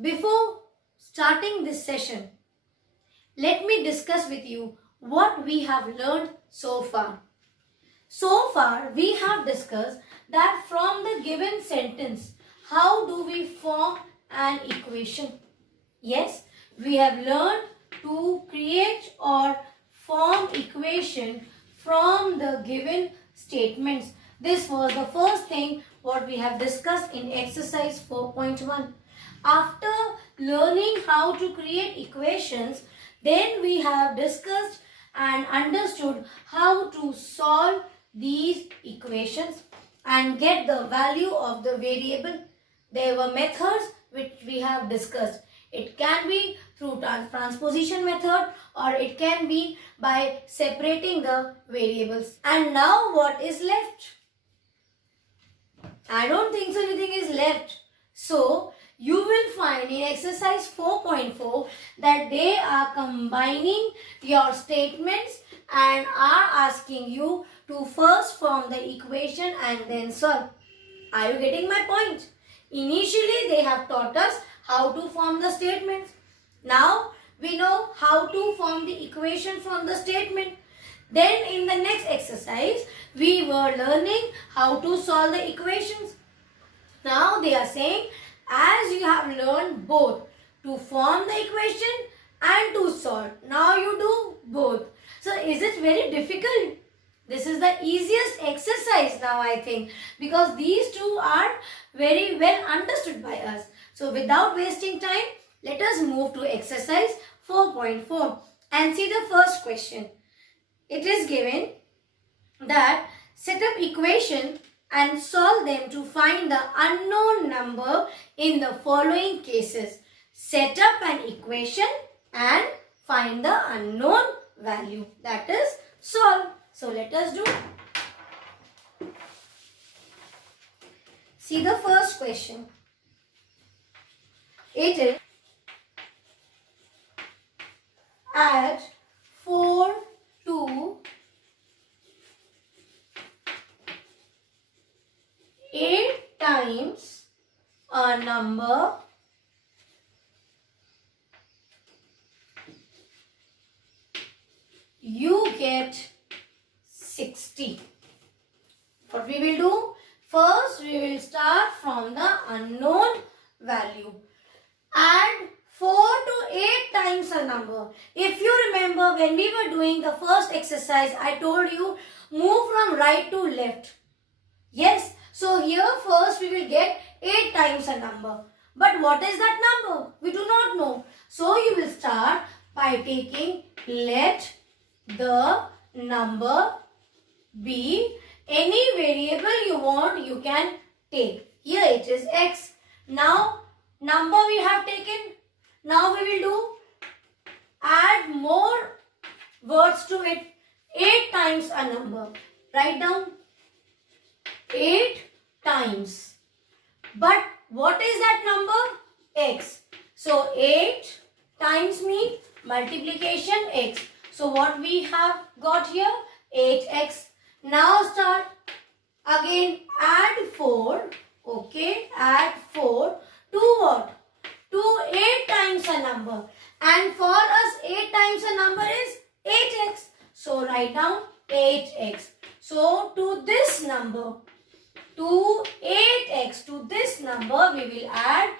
Before starting this session, let me discuss with you what we have learned so far. So far, we have discussed that from the given sentence, how do we form an equation? Yes, we have learned to create or form equation from the given statements. This was the first thing what we have discussed in exercise 4.1. After learning how to create equations, then we have discussed and understood how to solve these equations and get the value of the variable. There were methods which we have discussed. It can be through transposition method or it can be by separating the variables. And now what is left? I don't think so anything is left. So you will find in exercise 4.4 that they are combining your statements and are asking you to first form the equation and then solve. Are you getting my point? Initially they have taught us how to form the statements. Now we know how to form the equation from the statement. Then in the next exercise we were learning how to solve the equations. Now they are saying, as you have learned both to form the equation and to solve, now you do both. So is it very difficult? This is the easiest exercise now, I think, because these two are very well understood by us. So without wasting time, let us move to exercise 4.4 and see the first question. It is given that set up equation and solve them to find the unknown number in the following cases. Set up an equation and find the unknown value. That is solve. So let us do. See the first question. It is add 4 to 8 times a number you get 60. What we will do? First we will start from the unknown value. Add 4 to 8 times a number. If you remember when we were doing the first exercise, I told you move from right to left. Yes. So here first we will get 8 times a number. But what is that number? We do not know. So you will start by taking let the number be any variable you want, you can take. Here it is x. Now number we have taken. Now we will do add more words to it. 8 times a number. Write down 8 times. But what is that number? X. So 8 times means multiplication x. So what we have got here? 8x. Now start again add 4. Okay, add 4 to what? To 8 times a number. And for us 8 times a number is 8x. So write down 8x. So to this number, to 8x, to this number we will add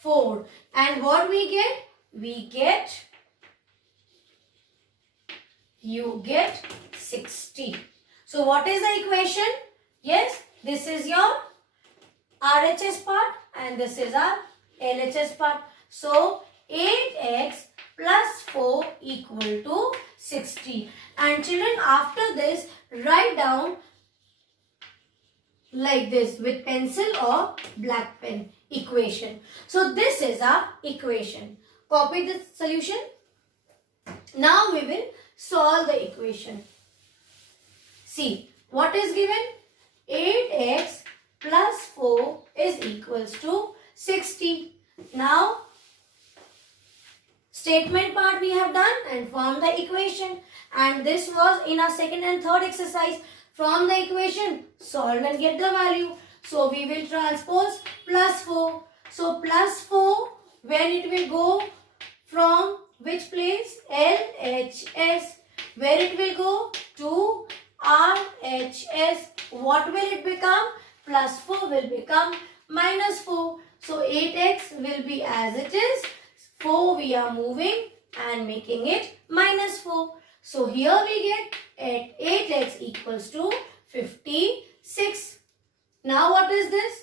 4. And what we get? We get, you get 60. So what is the equation? Yes, this is your RHS part and this is our LHS part. So 8x plus 4 equal to 60. And children, after this, write down like this with pencil or black pen equation. So this is our equation. Copy the solution. Now we will solve the equation. See what is given? 8x plus 4 is equals to 60. Now statement part we have done and formed the equation, and this was in our second and third exercise. From the equation, solve and get the value. So we will transpose plus 4. So plus 4 when it will go from which place? LHS. Where it will go? To RHS. What will it become? Plus 4 will become minus 4. So 8x will be as it is. 4 we are moving and making it minus 4. So here we get at 8x equals to 56. Now what is this?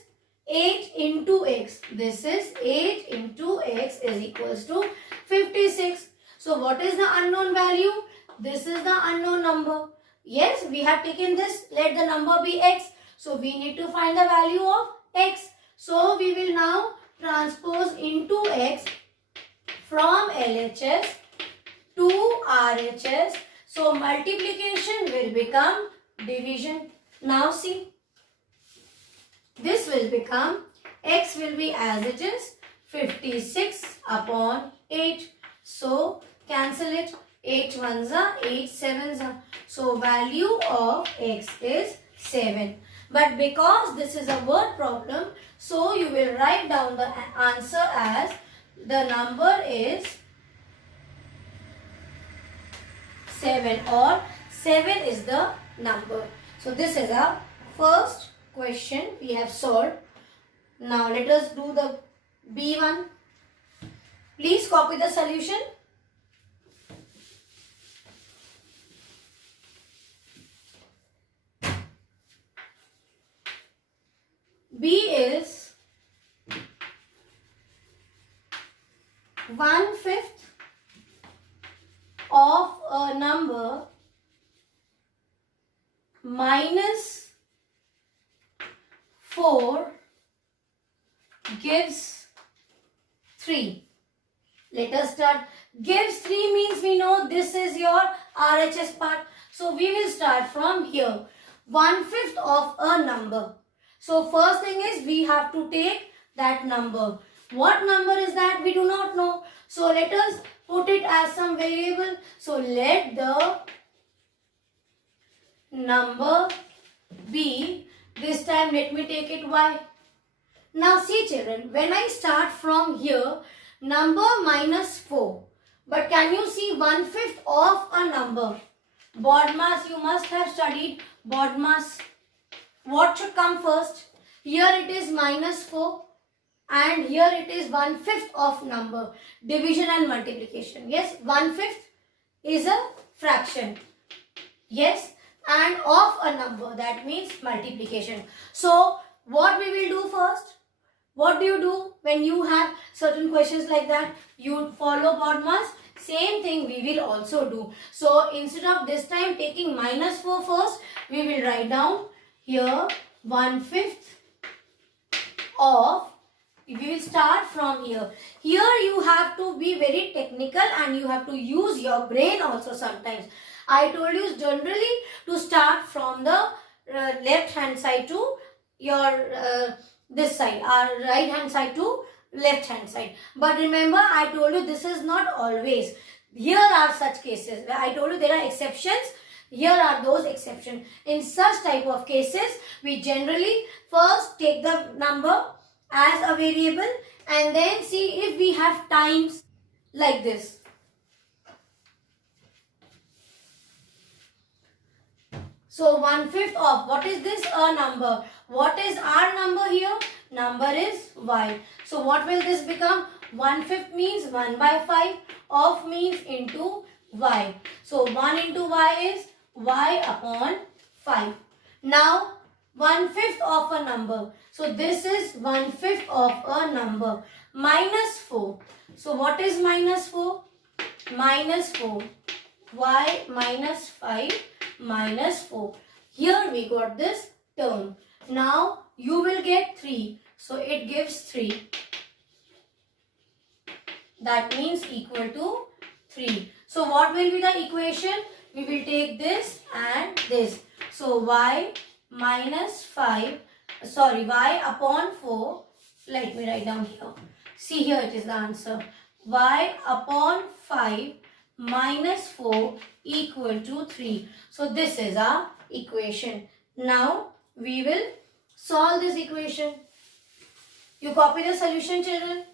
8 into x. This is 8 into x is equals to 56. So what is the unknown value? This is the unknown number. Yes, we have taken this. Let the number be x. So we need to find the value of x. So we will now transpose into x from LHS to RHS. So multiplication will become division. Now see. This will become, x will be as it is, 56 upon 8. So cancel it. 8 ones are 8 sevens are. So value of x is 7. But because this is a word problem, so you will write down the answer as the number is 7, or 7 is the number. So this is our first question we have solved. Now let us do the B one. Please copy the solution. B is 1/5 of a number minus 4 gives 3. Let us start. Gives 3 means we know this is your RHS part. So we will start from here. 1/5 of a number. So first thing is we have to take that number. What number is that? We do not know. So let us put it as some variable. So let the number be, this time let me take it y. Now see children, when I start from here, number minus 4. But can you see 1/5 of a number? BODMAS, you must have studied BODMAS. What should come first? Here it is minus 4 and here it is 1/5 of number. Division and multiplication. Yes, 1/5 is a fraction. Yes, and of a number, that means multiplication. So what we will do first? What do you do when you have certain questions like that? You follow BODMAS. Same thing we will also do. So instead of this time taking minus 4 first, we will write down here 1/5 of, we will start from here. Here you have to be very technical and you have to use your brain also sometimes. I told you generally to start from the left hand side to your this side, or right hand side to left hand side. But remember, I told you this is not always. Here are such cases. I told you there are exceptions. Here are those exceptions. In such type of cases, we generally first take the number as a variable and then see if we have times like this. So 1/5 of, what is this? A number. What is our number here? Number is y. So what will this become? 1/5 means 1/5 of means into y. So 1 into y is y upon 5. Now 1/5 of a number. So this is 1/5 of a number. Minus 4. So what is minus 4? Minus 4. Y minus 5 minus 4. Here we got this term. Now you will get 3. So it gives 3. That means equal to 3. So what will be the equation? We will take this and this. So y minus 5, sorry, y upon 4. Let me write down here. See, here it is the answer. Y upon 5 minus 4 equal to 3. So this is our equation. Now we will solve this equation. You copy the solution, children.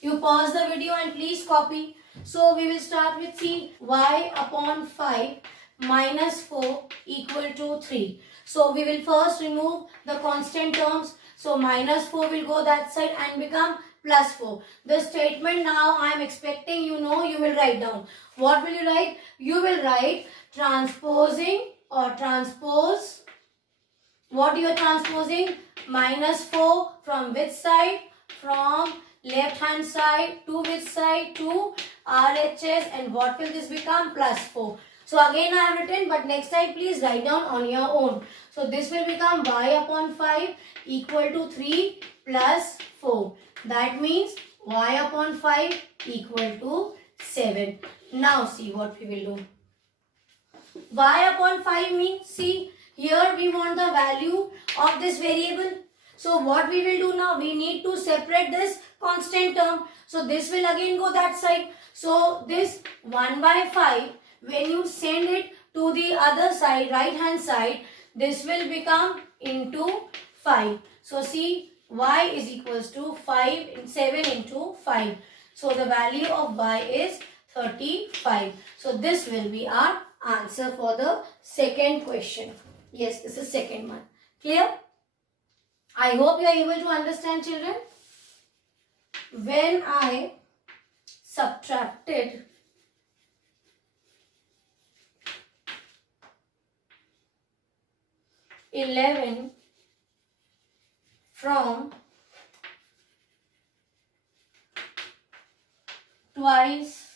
You pause the video and please copy. So we will start with C. Y upon 5 minus 4 equal to 3. So we will first remove the constant terms. So minus 4 will go that side and become plus 4. The statement now I am expecting you will write down. What will you write? You will write transposing or transpose. What you are transposing? Minus 4 from which side? From left hand side to which side? To RHS. And what will this become? Plus 4. So again I have written, but next time please write down on your own. So this will become y upon 5 equal to 3 plus 4. That means y upon 5 equal to 7. Now see what we will do. Y upon 5 means, see, here we want the value of this variable. So what we will do now, we need to separate this constant term. So this will again go that side. So this 1 by 5, when you send it to the other side, right hand side, this will become into 5. So see, y is equals to 7 into 5. So the value of y is 35. So this will be our answer for the second question. Yes, this is second one. Clear? I hope you are able to understand, children. When I subtracted $11 from twice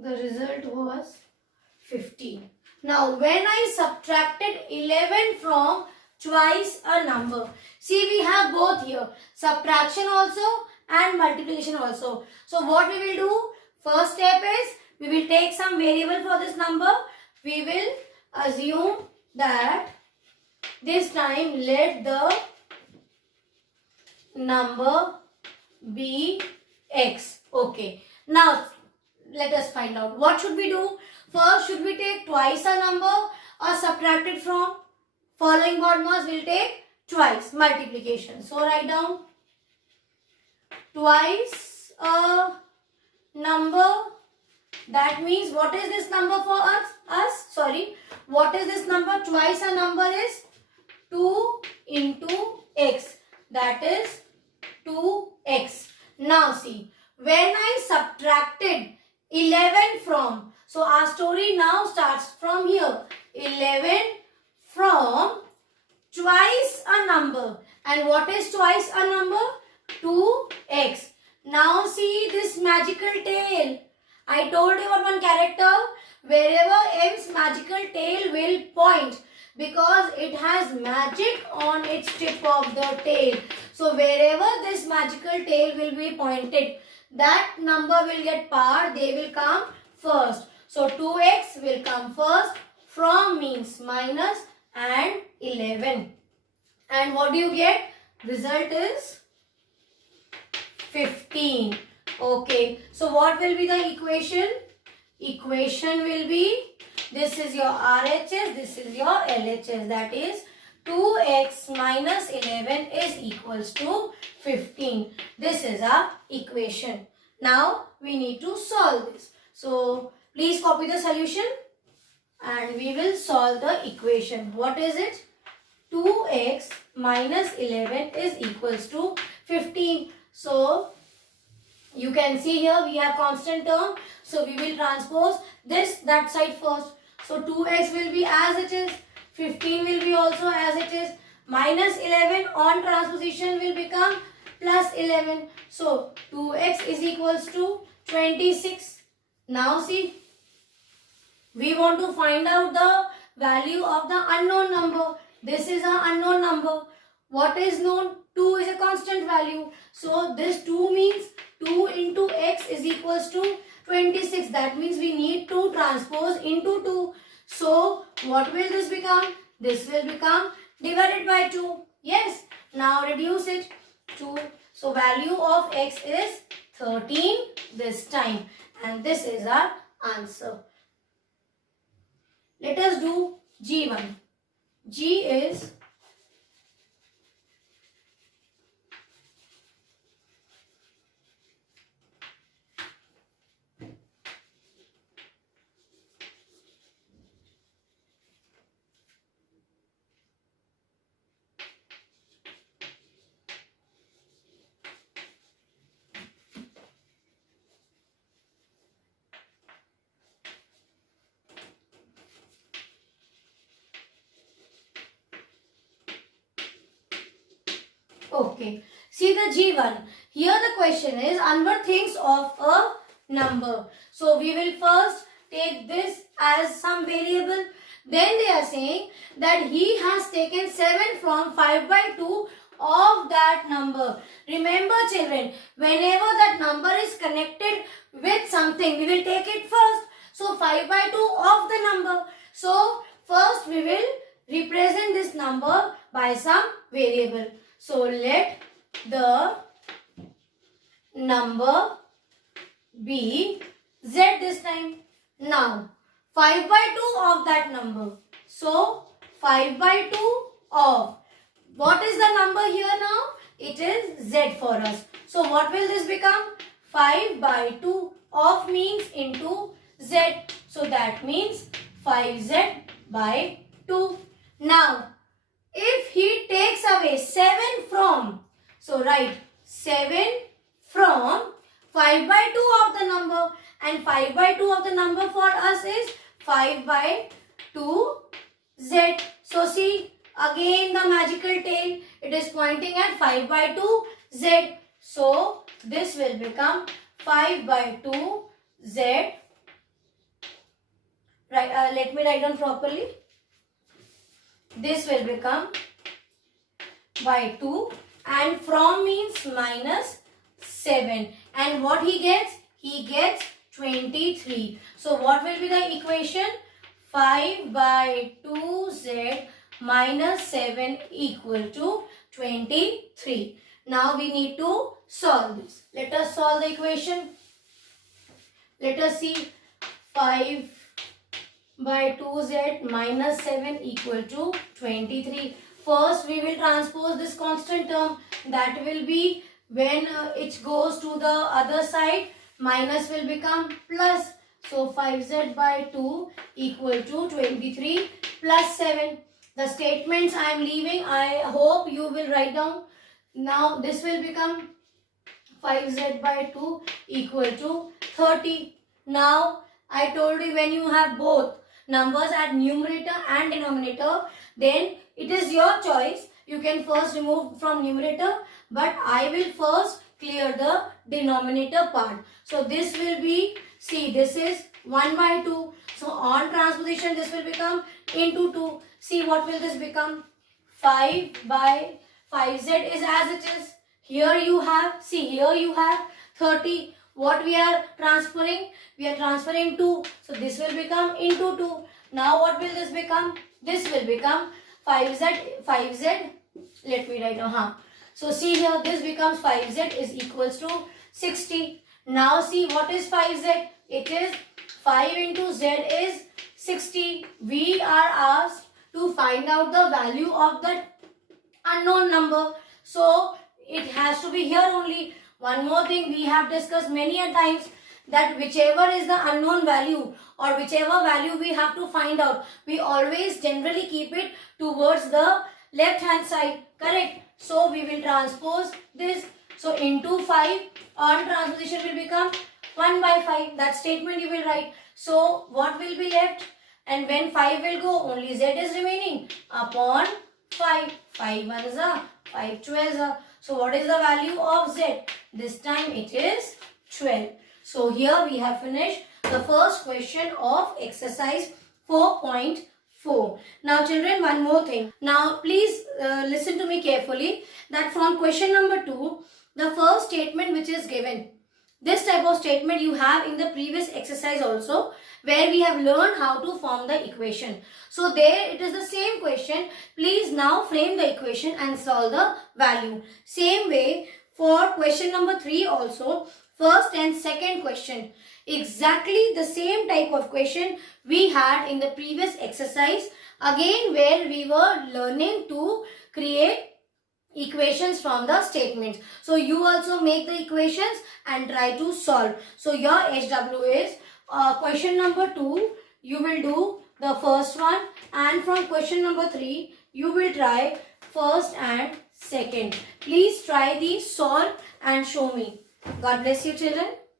the result was 15. Now when I subtracted 11 from twice a number, see we have both here, subtraction also and multiplication also. So what we will do, first step is we will take some variable for this number. We will assume that this time let the number be x. Okay. Now let us find out. What should we do? First, should we take twice a number or subtract it from? Following what must we'll take twice, multiplication. So write down twice a number. That means what is this number for us? What is this number? Twice a number is 2 into x. That is 2x. Now see, when I subtracted 11 from, so our story now starts from here. 11 from twice a number. And what is twice a number? 2x. Now see this magical tail. I told you about one character. Wherever m's magical tail will point, because it has magic on its tip of the tail. So wherever this magical tail will be pointed, that number will get power. They will come first. So 2x will come first. From means minus and 11. And what do you get? Result is 15. Okay. So what will be the equation? Equation will be, this is your RHS, this is your LHS. That is 2x minus 11 is equals to 15. This is our equation. Now we need to solve this. So please copy the solution and we will solve the equation. What is it? 2x minus 11 is equals to 15. So you can see here we have constant term. So we will transpose that side first. So 2x will be as it is. 15 will be also as it is. Minus 11 on transposition will become plus 11. So 2x is equals to 26. Now see, we want to find out the value of the unknown number. This is an unknown number. What is known? 2 is a constant value. So this 2 means 2 into x is equals to 26. That means we need to transpose into 2. So what will this become? This will become divided by 2. Yes. Now reduce it to. So value of x is 13 this time. and this is our answer. Let us do G1. G is okay. See the G1. Here the question is Anwar thinks of a number. So we will first take this as some variable. Then they are saying that he has taken 7 from 5 by 2 of that number. Remember children, whenever that number is connected with something, we will take it first. So 5 by 2 of the number. So first we will represent this number by some variable. So let the number be z this time. Now 5 by 2 of that number. So 5 by 2 of, what is the number here now? It is z for us. So what will this become? 5 by 2 of means into z. So that means 5z by 2. Now if he takes away 7 from, so write 7 from 5 by 2 of the number, and 5 by 2 of the number for us is 5 by 2z. So see, again the magical tail, it is pointing at 5 by 2z. So this will become 5 by 2z. Right, let me write down properly. This will become by 2, and from means minus 7. And what he gets? He gets 23. So what will be the equation? 5 by 2z minus 7 equal to 23. Now we need to solve this. Let us solve the equation. Let us see. 5 by 2z minus 7 equal to 23. First we will transpose this constant term. That will be when it goes to the other side, minus will become plus. So 5z by 2 equal to 23 plus 7. The statements I am leaving, I hope you will write down. Now this will become 5z by 2 equal to 30. Now I told you, when you have both numbers at numerator and denominator, then it is your choice. You can first remove from numerator, but I will first clear the denominator part. So this will be, see, this is 1 by 2. So on transposition this will become into 2. See, what will this become? 5 by 5z is as it is. Here you have, see, here you have 30. What we are transferring? We are transferring 2. So this will become into 2. Now what will this become? This will become 5z. Let me write down. So see here, this becomes 5z is equals to 60. Now see, what is 5z? It is 5 into z is 60. We are asked to find out the value of that unknown number. So it has to be here only. One more thing we have discussed many a times, that whichever is the unknown value or whichever value we have to find out, we always generally keep it towards the left hand side. Correct? So we will transpose this. So into 5 on transposition will become 1 by 5. That statement you will write. So what will be left? And when 5 will go, only z is remaining upon 5. 5 1s are 5 12s are. So what is the value of z? This time it is 12. So here we have finished the first question of exercise 4.4. Now children, one more thing. Now please listen to me carefully, that from question number 2, the first statement which is given, this type of statement you have in the previous exercise also, where we have learned how to form the equation. So there it is the same question. Please now frame the equation and solve the value. Same way for question number 3 also. first and second question. Exactly the same type of question we had in the previous exercise. Again, where we were learning to create equations from the statements. So you also make the equations and try to solve. So your HW is question number 2. You will do the first one, and from question number 3 you will try first and second. Please try the solve and show me. God bless you, children.